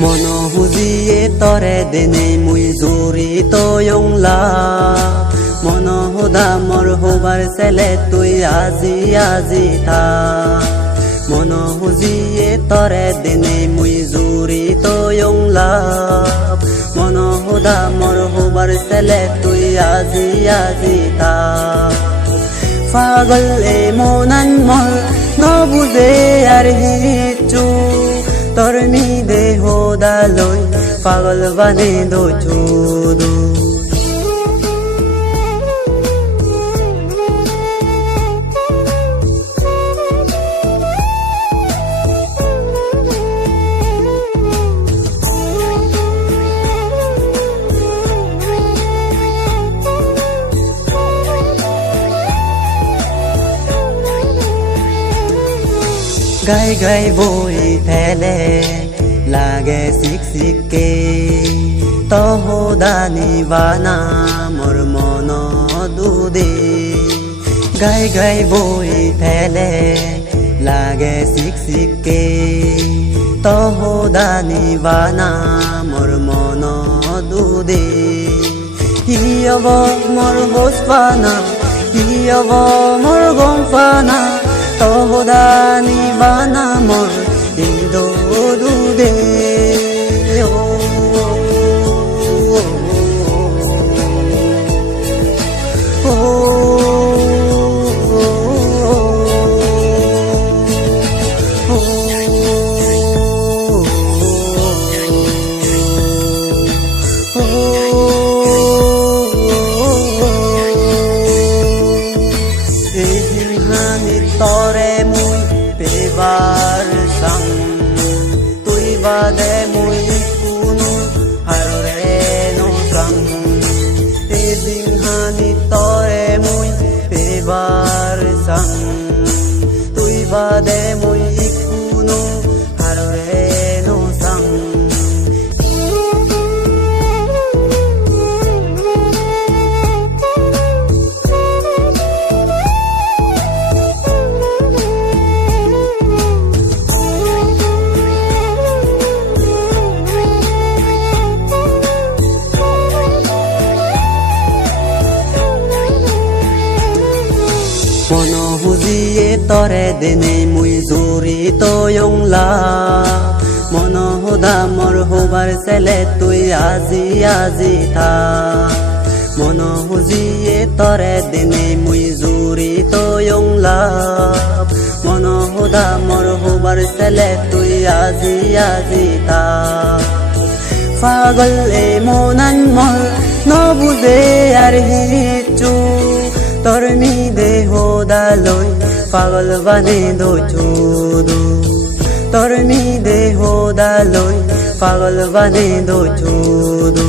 মন হুজিয়ে তরে দিনে মুই জুরি তয়ংলা মন হুদা মর হবার ছেলে তুই আজি আজি থা মন হুজিয়ে তরে দিনে মুই জুরি তয়ংলা মন হুদা মর হবার ছেলে তুই আজি আজি থা পাগল এ মনান মর নবুঝে আর হিচু তোর মি দেহ দালই পাগল বানে দো চুদু গাই গাই বই ফেলে লাগে শিক শিকে তহদানি বানা মোর মন দুদে গাই গাই বই ফেলে লাগে শিক শিকে তহদানি বানা মোর মন দুদে হিয়ব মোর হোস পানা হিয়ব মোর গম পানা তহদানি বানা মোর ইন্দো দুদে তরে মুই পেবার সাং তুই বাদে মুই কোনো হারে নো সাং এদিন হানি তরে মুই পেবার সাং তুই বাদে মুই কোনো হারে নো সাং মন হুজিয়ে তরে দিনে মুই জুরি তয়ংলা মন হুদা মর হবার ছেলে তুই আজি আজি থা মন হুজিয়ে তরে দিনে মুই জুরি তয়ংলা মন হুদা মর হবার ছেলে তুই আজি আজি থা পাগল এ মনান মর নবুঝে আর হিচু তোর মি দেহ দালই পাগল বানে দো চুদু তোর মি দেহ দালই পাগল বানে দো চুদু